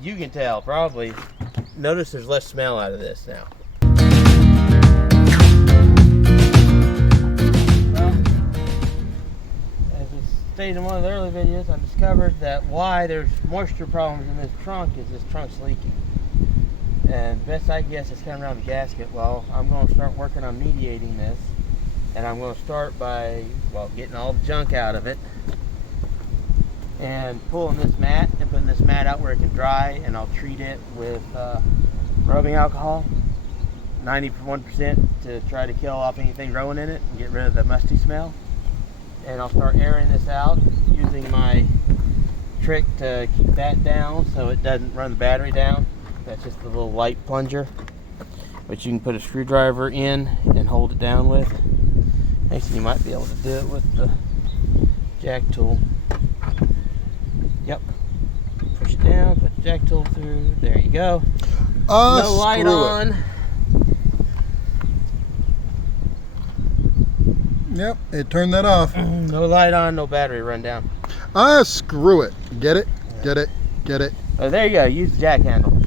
you can tell probably. Notice there's less smell out of this now. Well, as I stated in one of the early videos, I discovered that why there's moisture problems in this trunk is this trunk's leaking. And best I guess is coming around the gasket. Well, I'm going to start working on mediating this. And I'm going to start by, well, getting all the junk out of it. And pulling this mat and putting this mat out where it can dry. And I'll treat it with rubbing alcohol. 91% to try to kill off anything growing in it and get rid of the musty smell. And I'll start airing this out using my trick to keep that down so it doesn't run the battery down. That's just a little light plunger, which you can put a screwdriver in and hold it down with. Actually, you might be able to do it with the jack tool. Yep. Push it down, put the jack tool through. There you go. No light on. Yep, it turned that off. No light on, no battery run down. Screw it. Get it? Get it? Get it? Oh, there you go. Use the jack handle.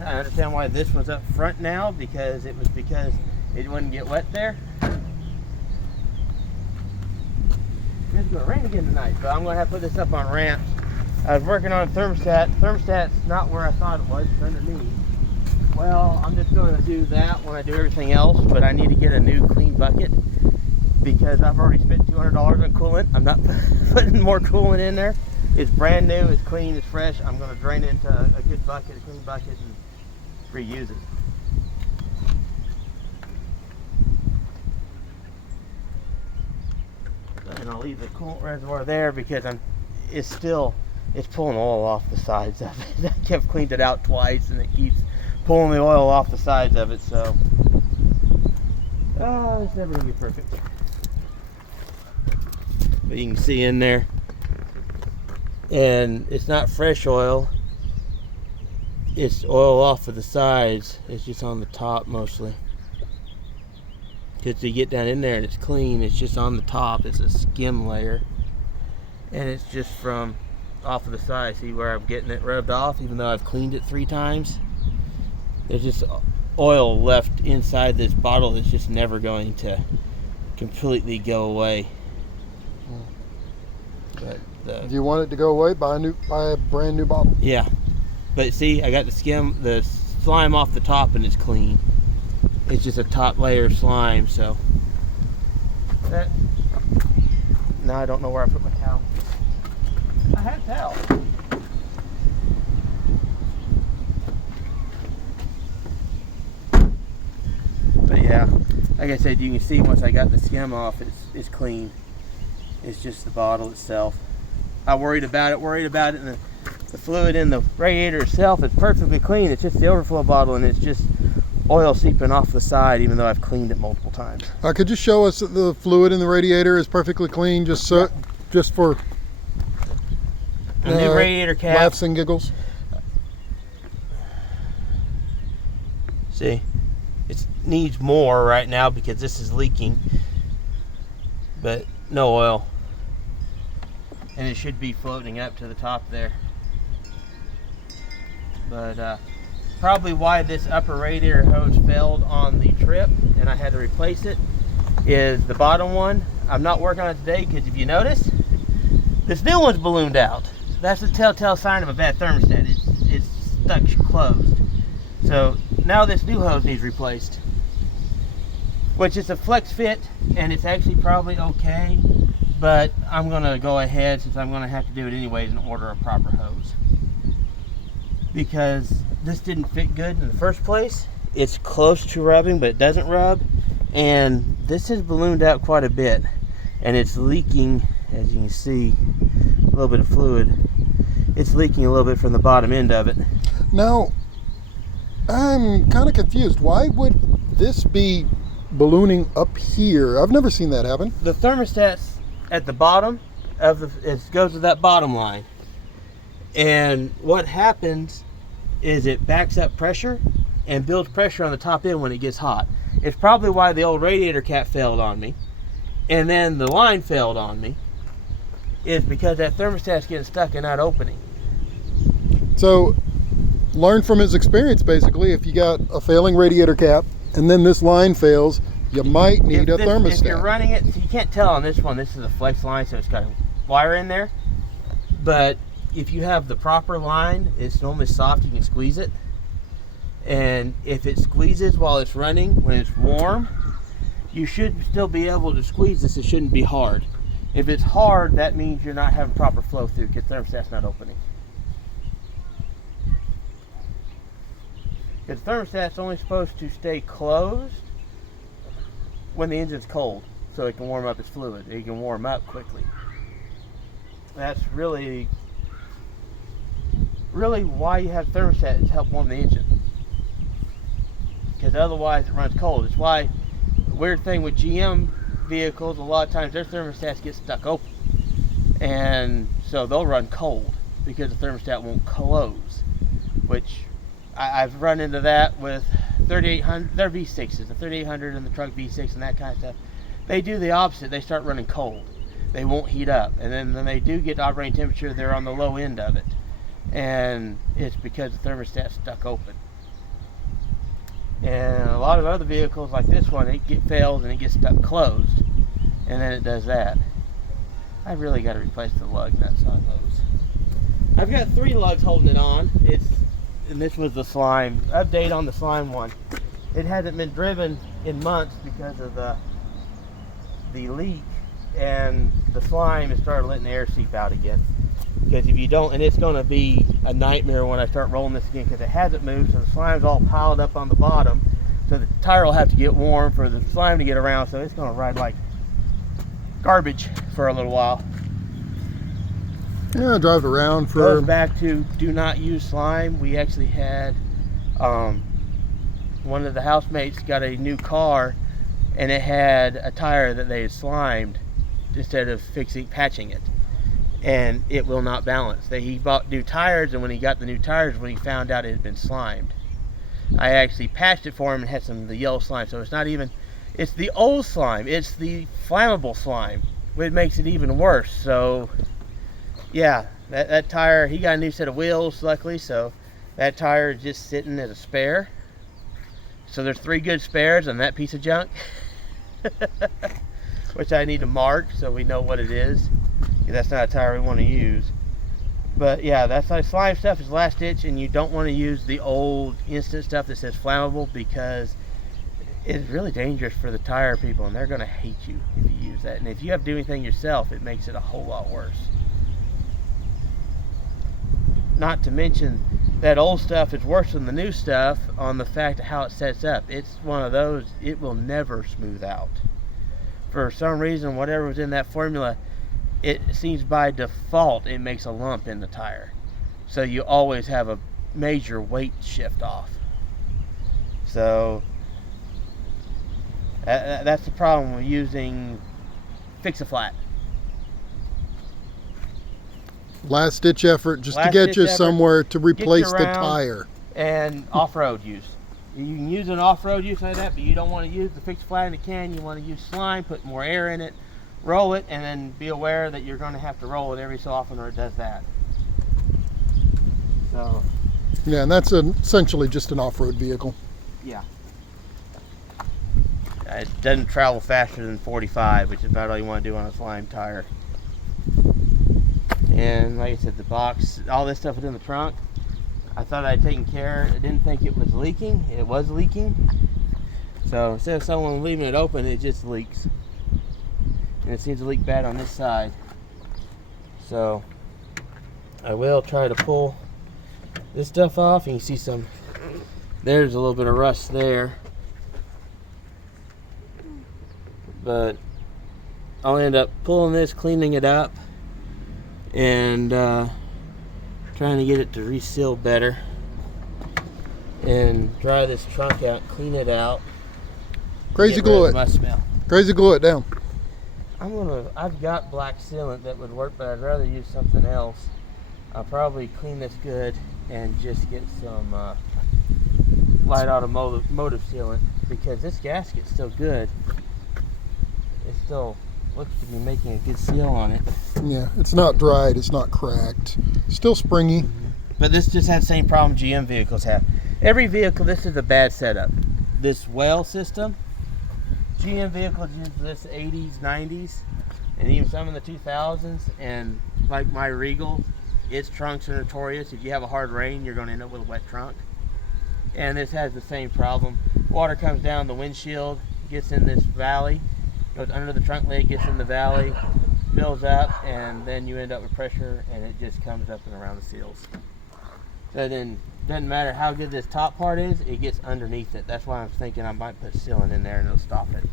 I understand why this was up front now, because it wouldn't get wet there. It's going to rain again tonight, but I'm going to have to put this up on ramps. I was working on a thermostat. Thermostat's not where I thought it was. It's underneath. Well, I'm just going to do that when I do everything else, but I need to get a new clean bucket because I've already spent $200 on coolant. I'm not putting more coolant in there. It's brand new, it's clean, it's fresh. I'm going to drain it into a good bucket, a clean bucket, and reuse it. And I'll leave the coolant reservoir there because it's pulling oil off the sides of it. I kept cleaned it out twice and it keeps pulling the oil off the sides of it, so it's never gonna be perfect. But you can see in there, and it's not fresh oil, it's oil off of the sides. It's just on the top mostly, because you get down in there and it's clean. It's just on the top, it's a skim layer, and it's just from off of the side. See where I'm getting it rubbed off, even though I've cleaned it 3 times. There's just oil left inside this bottle that's just never going to completely go away. But if you want it to go away, buy a brand new bottle. Yeah, but see, I got the slime off the top and it's clean. It's just a top layer of slime, so that. Now I don't know where I put my towel. I had a towel. But yeah, like I said, you can see once I got the skim off, it's clean. It's just the bottle itself. I worried about it, and the fluid in the radiator itself is perfectly clean. It's just the overflow bottle, and it's just oil seeping off the side, even though I've cleaned it multiple times. Could you show us that the fluid in the radiator is perfectly clean, just for a new radiator cap, laughs and giggles? See, it needs more right now because this is leaking, but no oil, and it should be floating up to the top there. But probably why this upper radiator hose failed on the trip and I had to replace it is the bottom one. I'm not working on it today because if you notice, this new one's ballooned out. That's a telltale sign of a bad thermostat. It's stuck closed. So now this new hose needs replaced, which is a flex fit, and it's actually probably okay, but I'm gonna go ahead, since I'm gonna have to do it anyways, and order a proper hose, because this didn't fit good in the first place. It's close to rubbing, but it doesn't rub, and this has ballooned out quite a bit, and it's leaking, as you can see, a little bit of fluid. It's leaking a little bit from the bottom end of it. Now, I'm kind of confused. Why would this be ballooning up here? I've never seen that happen. The thermostat's at the bottom of it goes to that bottom line, and what happens is it backs up pressure and builds pressure on the top end when it gets hot. It's probably why the old radiator cap failed on me, and then the line failed on me, is because that thermostat's getting stuck and not opening. So, learn from his experience, basically. If you got a failing radiator cap and then this line fails, you might need a thermostat. If you're running it, so you can't tell on this one, this is a flex line, so it's got a wire in there. But if you have the proper line, it's normally soft, you can squeeze it. And if it squeezes while it's running, when it's warm, you should still be able to squeeze this. It shouldn't be hard. If it's hard, that means you're not having proper flow through because the thermostat's not opening. Because the thermostat's only supposed to stay closed when the engine's cold, so it can warm up its fluid. It can warm up quickly. That's really why you have thermostat, is to help warm the engine. Because otherwise it runs cold. It's why, weird thing with GM vehicles, a lot of times their thermostats get stuck open. And so they'll run cold because the thermostat won't close. Which I've run into that with 3800, their V6s, the 3800 and the truck V6 and that kind of stuff. They do the opposite. They start running cold. They won't heat up. And then when they do get to operating temperature, they're on the low end of it. And it's because the thermostat's stuck open. And a lot of other vehicles like this one, it fails and it gets stuck closed, and then it does that. I really got to replace the lug nuts on those. I've got 3 lugs holding it on. And this was the slime update on the slime one. It hasn't been driven in months because of the leak, and the slime has started letting the air seep out again. Because if you don't, and it's going to be a nightmare when I start rolling this again, because it hasn't moved, so the slime's all piled up on the bottom, so the tire will have to get warm for the slime to get around, so it's going to ride like garbage for a little while. Yeah, drive around for... Goes back to do not use slime. We actually had one of the housemates got a new car, and it had a tire that they had slimed instead of patching it. And it will not balance. He bought new tires, and when he got the new tires, when he found out it had been slimed, I actually patched it for him and had some of the yellow slime. So it's not even, it's the old slime, it's the flammable slime, which makes it even worse. So yeah, that tire, he got a new set of wheels luckily, so that tire is just sitting as a spare. So there's 3 good spares on that piece of junk, which I need to mark so we know what it is. That's not a tire we want to use. But yeah, that's like slime stuff is last ditch, and you don't want to use the old instant stuff that says flammable, because it's really dangerous for the tire people, and they're going to hate you if you use that. And if you have to do anything yourself, it makes it a whole lot worse. Not to mention that old stuff is worse than the new stuff on the fact of how it sets up. It's one of those, it will never smooth out. For some reason, whatever was in that formula, it seems by default it makes a lump in the tire, so you always have a major weight shift off. So that's the problem with using Fix-A-Flat. Last ditch effort just to get you somewhere to replace the tire. And off-road use. You can use an off-road use like that, but you don't want to use the Fix-A-Flat in the can. You want to use slime, put more air in it, roll it, and then be aware that you're going to have to roll it every so often, or it does that. So yeah, and that's essentially just an off-road vehicle. Yeah. It doesn't travel faster than 45, which is about all you want to do on a slime tire. And like I said, the box, all this stuff was in the trunk. I thought I'd taken care. I didn't think it was leaking. It was leaking. So instead of someone leaving it open, it just leaks. And it seems to leak bad on this side. So I will try to pull this stuff off, and you see there's a little bit of rust there. But I'll end up pulling this, cleaning it up, and trying to get it to reseal better, and dry this trunk out, clean it out. Crazy glue it. My smell. Crazy glue it down. I've got black sealant that would work, but I'd rather use something else. I'll probably clean this good and just get some light automotive sealant, because this gasket's still good. It's still looks to be making a good seal on it. Yeah, it's not dried, it's not cracked. Still springy. But this just has the same problem GM vehicles have. Every vehicle, this is a bad setup. This well system, GM vehicles use this 80s, 90s, and even some in the 2000s. And like my Regal, its trunks are notorious. If you have a hard rain, you're going to end up with a wet trunk. And this has the same problem. Water comes down the windshield, gets in this valley, goes under the trunk lid, gets in the valley, fills up, and then you end up with pressure, and it just comes up and around the seals. So then, doesn't matter how good this top part is, it gets underneath it. That's why I'm thinking I might put sealant in there and it'll stop it.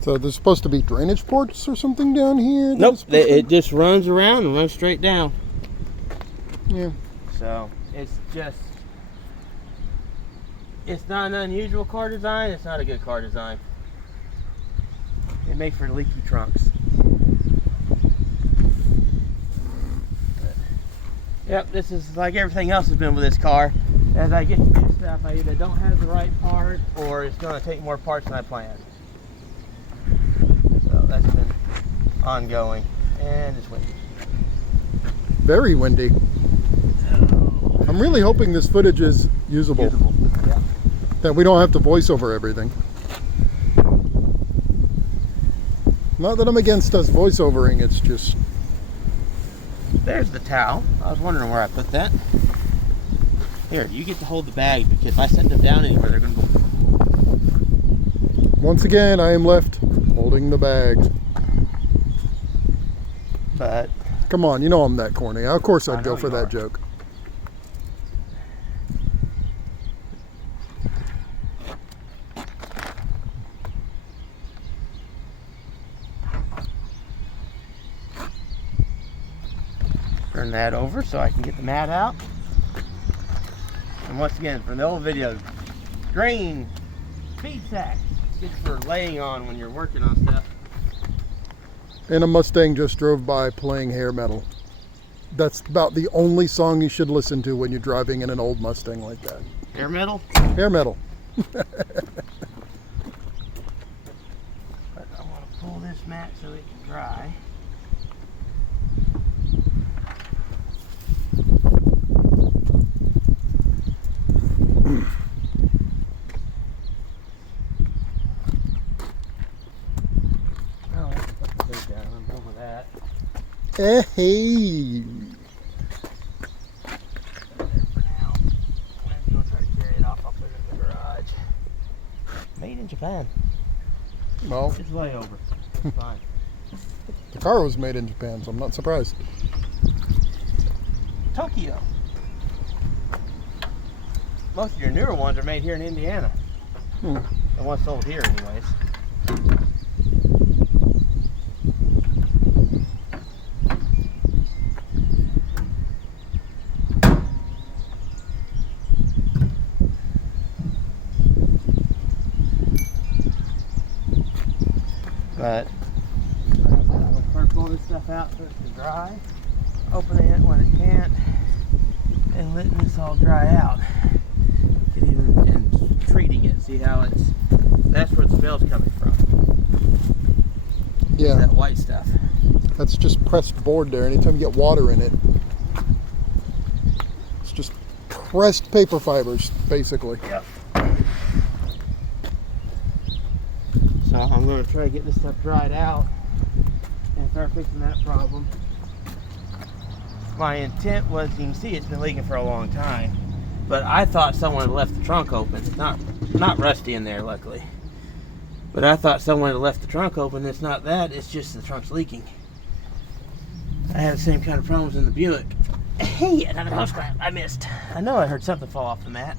So there's supposed to be drainage ports or something down here? Nope, it just runs around and runs straight down. Yeah. So it's just, it's not an unusual car design. It's not a good car design. It makes for leaky trunks. Yep, this is like everything else has been with this car. As I get to do stuff, I either don't have the right part or it's going to take more parts than I planned. So that's been ongoing. And it's windy. Very windy. I'm really hoping this footage is usable. Yeah. That we don't have to voice over everything. Not that I'm against us voiceovering, it's just... There's the towel. I was wondering where I put that. Here, you get to hold the bag because if I set them down anywhere, they're going to go. Once again, I am left holding the bags. But Come on, you know I'm that corny. Of course I'd I go know for you that are. joke. turn that over so I can get the mat out. And once again, from the old video, grain feed sack. Good for laying on when you're working on stuff. And a Mustang just drove by playing hair metal. That's about the only song you should listen to when you're driving in an old Mustang like that. Air metal? Hair metal. But I want to pull this mat so it can dry. Oh, I can put the thing down. I'm over that. Hey. There for now. I'm going to try to carry it off. I'll put it in the garage. Made in Japan. Well, It's layover. It's fine. the car was made in Japan, so I'm not surprised. Tokyo. Most of your newer ones are made here in Indiana. Hmm. The ones sold here, anyways. But I'll first pull this stuff out so it can dry, opening it when it can't, and letting this all dry out. And treating it, see how it's, that's where the smell's coming from. Yeah, That white stuff. that's just pressed board there. Anytime you get water in it, it's just pressed paper fibers, basically. Yep. So I'm going to try to get this stuff dried out and start fixing that problem. My intent was, you can see it's been leaking for a long time, but I thought someone had left the trunk open. It's not rusty in there, luckily. But I thought someone had left the trunk open. It's not that, it's just the trunk's leaking. I had the same kind of problems in the Buick. Hey, another hose clamp. I missed. I know I heard something fall off the mat.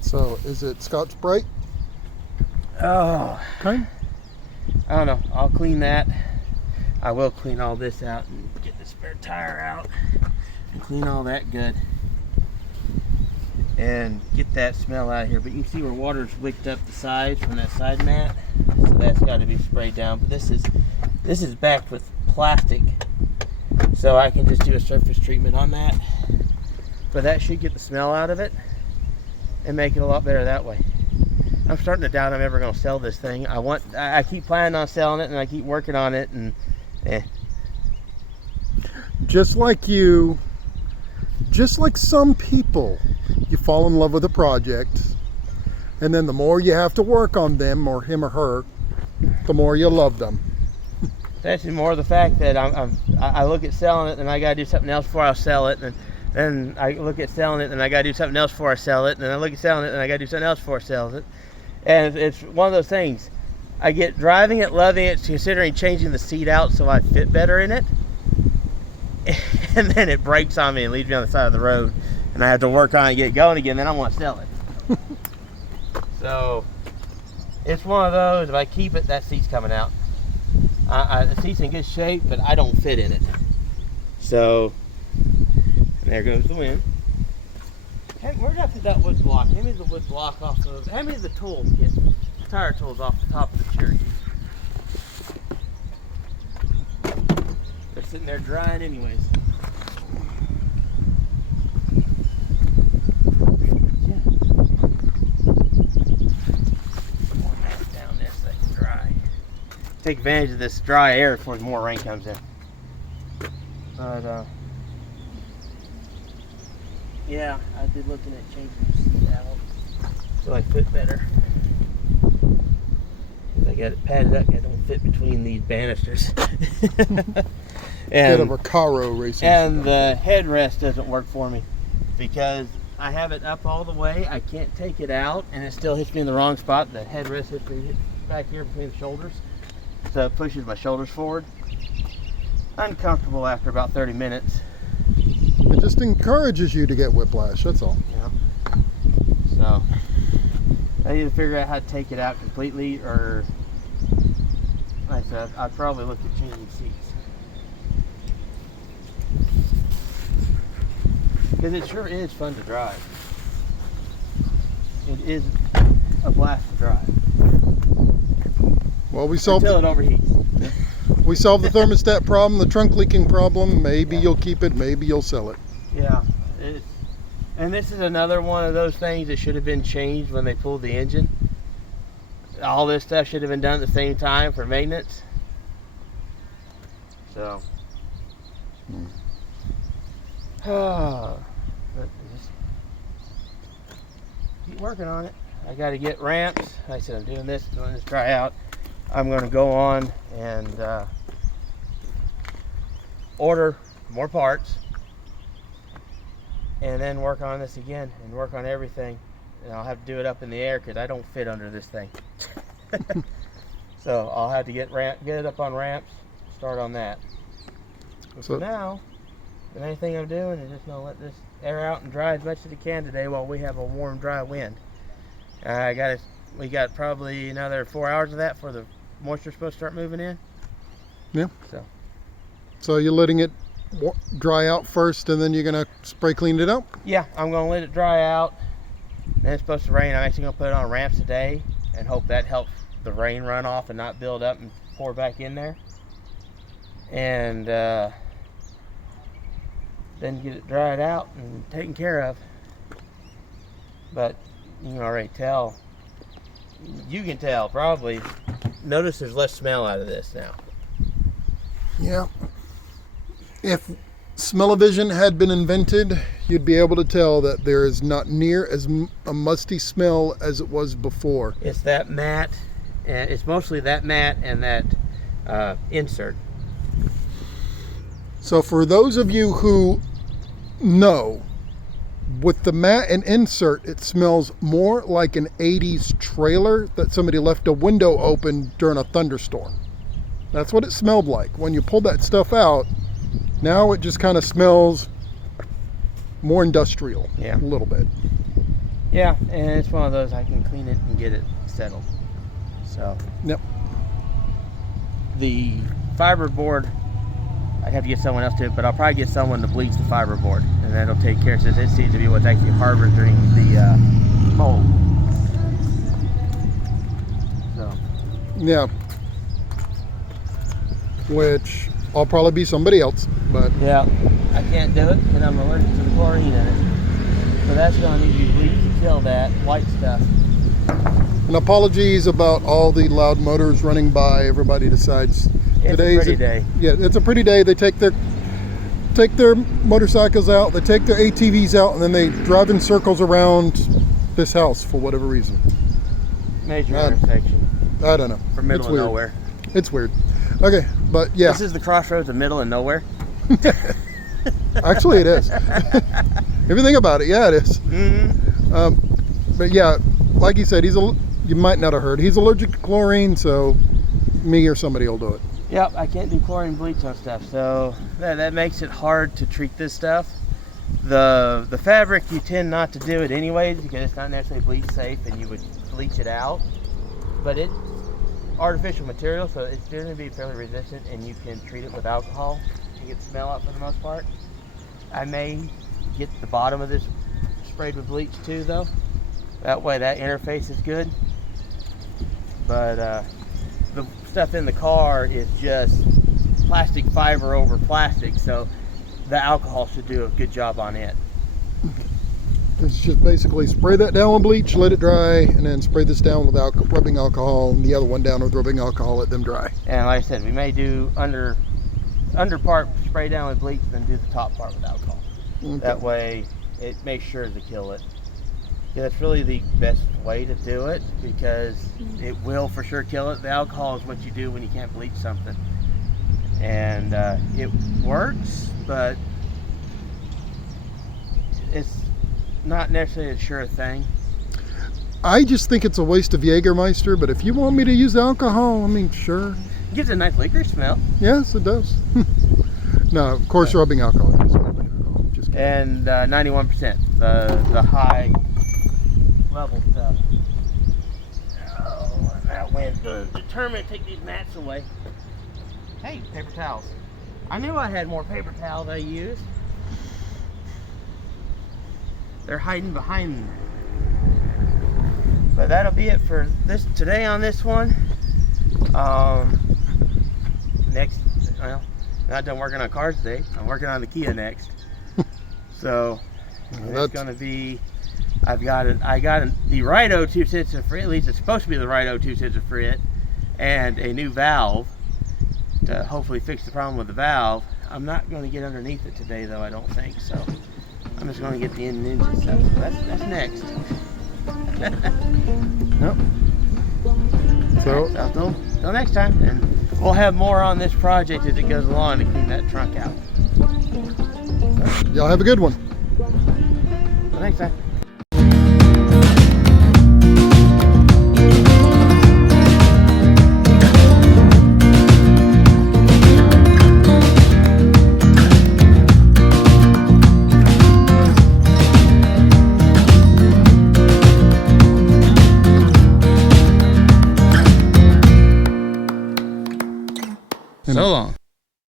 So, is it Scotch-Brite? Oh, Okay. I don't know. I'll clean that. I will clean all this out and get the spare tire out and clean all that good and get that smell out of here. But you can see where water's wicked up the sides from that side mat, so that's got to be sprayed down. But this is backed with plastic, so I can just do a surface treatment on that. But that should get the smell out of it and make it a lot better that way. I'm starting to doubt I'm ever going to sell this thing. I keep planning on selling it, and I keep working on it, and Just like you, just like some people, you fall in love with a project, and then the more you have to work on them, or him or her, the more you love them. it's actually more the fact that I look at selling it, and I got to do something else before I sell it, and then I look at selling it, and I got to do something else before I sell it, and then I look at selling it, and I got to do something else before I sell it. And it's one of those things. I get driving it, loving it, considering changing the seat out so I fit better in it. And then it breaks on me and leaves me on the side of the road. And I have to work on it and get it going again, then I want to sell it. So, it's one of those, if I keep it, that seat's coming out. The seat's in good shape, but I don't fit in it. So, and there goes the wind. Hey, where did I put that wood block? Hand me the wood block off of. Hand me the tools kit. Tire tools off the top of the Cherokee. They're sitting there drying anyways. More mats down there so they can dry. Take advantage of this dry air before more rain comes in. But yeah, I've been looking at changing the seat out so I fit better. I got it padded up, I don't fit between these banisters. Bit of a Recaro racing. And the headrest doesn't work for me because I have it up all the way. I can't take it out, and it still hits me in the wrong spot. The headrest hits me back here between the shoulders, so it pushes my shoulders forward. Uncomfortable after about 30 minutes. It just encourages you to get whiplash, that's all. Yeah. So I need to figure out how to take it out completely, or like I said, I'd probably look at changing seats. Because it sure is fun to drive. It is a blast to drive. Well, we solved until it overheats. We solved the thermostat problem, the trunk leaking problem. Maybe you'll keep it, maybe you'll sell it. Yeah, and this is another one of those things that should have been changed when they pulled the engine. All this stuff should have been done at the same time for maintenance. So, but just keep working on it. I got to get ramps. Like I said, I'm doing this dry out. I'm going to go on and order more parts, and then work on this again and work on everything. And I'll have to do it up in the air because I don't fit under this thing. So I'll have to get it up on ramps, start on that. But So for now, the main thing I'm doing is just going to let this air out and dry as much as it can today while we have a warm, dry wind. We got probably another 4 hours of that before the moisture's supposed to start moving in. Yeah. So you're letting it dry out first, and then you're gonna spray clean it out? yeah, I'm going to let it dry out. Then it's supposed to rain. I'm actually going to put it on ramps today and hope that helps the rain run off and not build up and pour back in there. And then get it dried out and taken care of. But you can already tell. You can tell, probably. Notice there's less smell out of this now. Yeah. If smell-o-vision had been invented, you'd be able to tell that there is not near as a musty smell as it was before. It's that mat, and it's mostly that mat and that insert. So for those of you who know, with the mat and insert, it smells more like an 80s trailer that somebody left a window open during a thunderstorm. That's what it smelled like. When you pull that stuff out, now it just kind of smells more industrial. Yeah. A little bit. Yeah, and it's one of those I can clean it and get it settled. So. Yep. The fiberboard, I have to get someone else to it, but I'll probably get someone to bleach the fiberboard, and that'll take care, since it seems to be what's actually harboring the mold. So. Yeah. Which I'll probably be somebody else, but Yeah, I can't do it because I'm allergic to the chlorine in it. So that's going to need to be bleached to kill that white stuff. and And apologies about all the loud motors running by. Everybody decides It's a pretty day. Yeah, it's a pretty day. They take their motorcycles out, they take their ATVs out, and then they drive in circles around this house for whatever reason. Major intersection. I don't know. For middle of nowhere. It's weird. Okay, but yeah. This is the crossroads of middle and nowhere. Actually, it is. If you think about it, yeah, it is. Mm-hmm. But yeah, like you said, you might not have heard, he's allergic to chlorine, so me or somebody will do it. Yep, I can't do chlorine bleach on stuff, so that makes it hard to treat this stuff. The fabric, you tend not to do it anyways because it's not necessarily bleach safe and you would bleach it out. But it's artificial material, so it's going to be fairly resistant and you can treat it with alcohol and get the smell out for the most part. I may get the bottom of this sprayed with bleach too though. That way that interface is good. But the stuff in the car is just plastic fiber over plastic, so the alcohol should do a good job on it. It's just basically spray that down with bleach, let it dry, and then spray this down with rubbing alcohol, and the other one down with rubbing alcohol, let them dry. And like I said, we may do under part spray down with bleach, then do the top part with alcohol. Okay. That way it makes sure to kill it. Yeah, that's really the best way to do it because it will for sure kill it. The alcohol is what you do when you can't bleach something. And it works, but it's not necessarily a sure thing. I just think it's a waste of Jägermeister, but if you want me to use alcohol, I mean, sure. It gives a nice licorice smell. Yes, it does. No, of course, rubbing alcohol. Just kidding. And 91%, the high level stuff. Oh, that wind's going to determine to take these mats away. Hey, paper towels. I knew I had more paper towels I used. They're hiding behind me. But that'll be it for this today on this one. Next, well, not done working on cars today. I'm working on the Kia next. So it's going to be. I got the right O2 sets of frit. At least it's supposed to be the right O2 sets of frit, and a new valve to hopefully fix the problem with the valve. I'm not going to get underneath it today, though. I don't think so. I'm just going to get the engine stuff. So that's next. Yep. So till next time, and we'll have more on this project as it goes along to clean that trunk out. Y'all have a good one. Till next time. So long.